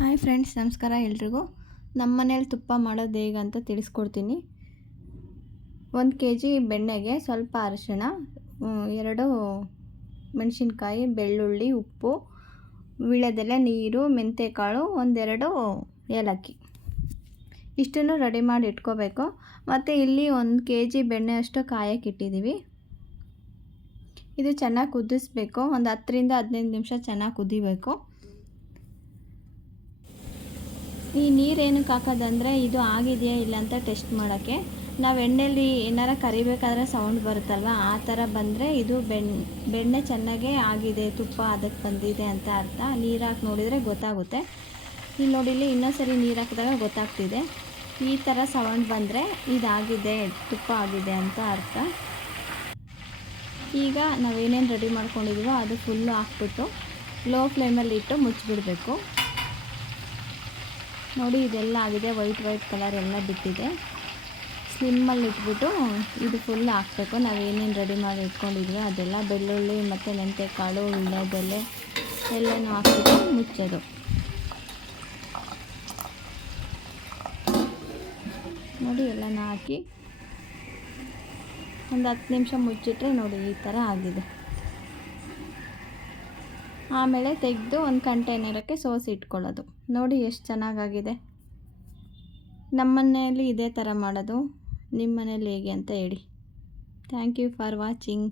Hi friends, ನಮಸ್ಕಾರ ಎಲ್ರಿಗೂ. ನಮ್ಮ ಮನೇಲಿ ತುಪ್ಪ ಮಾಡೋದು ಹೇಗೆ ಅಂತ ತಿಳಿಸ್ಕೊಡ್ತೀನಿ. 1 kg ಬೆಣ್ಣೆಗೆ ಸ್ವಲ್ಪ ಅರಿಶಿಣ, 2 ಮೆಣಸಿನ್ಕಾಯಿ, ಬೆಳ್ಳುಳ್ಳಿ, ಉಪ್ಪು, ವೀಳ್ಯದೆಲೆ, ನೀರು, ಮೆಂತ್ಯಕಾಳು, 1-2 ಏಲಕ್ಕಿ ಇಷ್ಟನ್ನು ರೆಡಿ ಮಾಡಿ ಇಟ್ಕೋಬೇಕು. ಮತ್ತು ಇಲ್ಲಿ 1 kg ಬೆಣ್ಣೆ ಅಷ್ಟು ಕಾಯಕ್ಕೆ ಇಟ್ಟಿದ್ದೀವಿ. ಇದು ಚೆನ್ನಾಗಿ ಕುದಿಸ್ಬೇಕು. ಒಂದು 10ರಿಂದ 15 ನಿಮಿಷ ಚೆನ್ನಾಗಿ ಕುದಿಬೇಕು. ಈ ನೀರೇನಕ್ಕೆ ಹಾಕೋದಂದರೆ ಇದು ಆಗಿದೆಯಾ ಇಲ್ಲ ಅಂತ ಟೆಸ್ಟ್ ಮಾಡೋಕ್ಕೆ. ನಾವು ಎಣ್ಣೆಯಲ್ಲಿ ಏನಾರ ಕರಿಬೇಕಾದ್ರೆ ಸೌಂಡ್ ಬರುತ್ತಲ್ವ, ಆ ಥರ ಬಂದರೆ ಇದು ಬೆಣ್ಣೆ ಚೆನ್ನಾಗೇ ಆಗಿದೆ, ತುಪ್ಪ ಅದಕ್ಕೆ ಬಂದಿದೆ ಅಂತ ಅರ್ಥ. ನೀರು ಹಾಕಿ ನೋಡಿದರೆ ಗೊತ್ತಾಗುತ್ತೆ. ಇಲ್ಲಿ ನೋಡಿ, ಇಲ್ಲಿ ಇನ್ನೊಂದ್ಸರಿ ನೀರು ಹಾಕಿದಾಗ ಗೊತ್ತಾಗ್ತಿದೆ. ಈ ಥರ ಸೌಂಡ್ ಬಂದರೆ ಇದಾಗಿದೆ, ತುಪ್ಪ ಆಗಿದೆ ಅಂತ ಅರ್ಥ. ಈಗ ನಾವೇನೇನು ರೆಡಿ ಮಾಡ್ಕೊಂಡಿದ್ದೀವೋ ಅದು ಫುಲ್ಲು ಹಾಕ್ಬಿಟ್ಟು ಲೋ ಫ್ಲೇಮಲ್ಲಿ ಇಟ್ಟು ಮುಚ್ಚಿಬಿಡಬೇಕು. ನೋಡಿ, ಇದೆಲ್ಲ ಆಗಿದೆ, ವೈಟ್ ಕಲರ್ ಎಲ್ಲ ಬಿಟ್ಟಿದೆ. ಸ್ಲಿಮ್ಮಲ್ಲಿ ಇಟ್ಬಿಟ್ಟು ಇದು ಫುಲ್ ಹಾಕಬೇಕು. ನಾವೇನೇನು ರೆಡಿ ಮಾಡಿ ಇಟ್ಕೊಂಡಿದ್ವಿ ಅದೆಲ್ಲ, ಬೆಳ್ಳುಳ್ಳಿ ಮತ್ತು ಮೆಂತ್ಯಕಾಳು, ವೀಳ್ಯದೆಲೆ ಎಲ್ಲನೂ ಹಾಕ್ಬಿಟ್ಟು ಮುಚ್ಚೋದು. ನೋಡಿ, ಎಲ್ಲನೂ ಹಾಕಿ ಒಂದು 10 ನಿಮಿಷ ಮುಚ್ಚಿಟ್ರೆ ನೋಡಿ ಈ ಥರ ಆಗಿದೆ. ಆಮೇಲೆ ತೆಗೆದು ಒಂದು ಕಂಟೈನರಕ್ಕೆ ಸೋಸಿ ಇಟ್ಕೊಳ್ಳೋದು. ನೋಡಿ ಎಷ್ಟು ಚೆನ್ನಾಗಾಗಿದೆ. ನಮ್ಮ ಮನೆಯಲ್ಲಿ ಇದೇ ಥರ ಮಾಡೋದು. ನಿಮ್ಮ ಮನೇಲಿ ಹೇಗೆ ಅಂತ ಹೇಳಿ. Thank you for watching.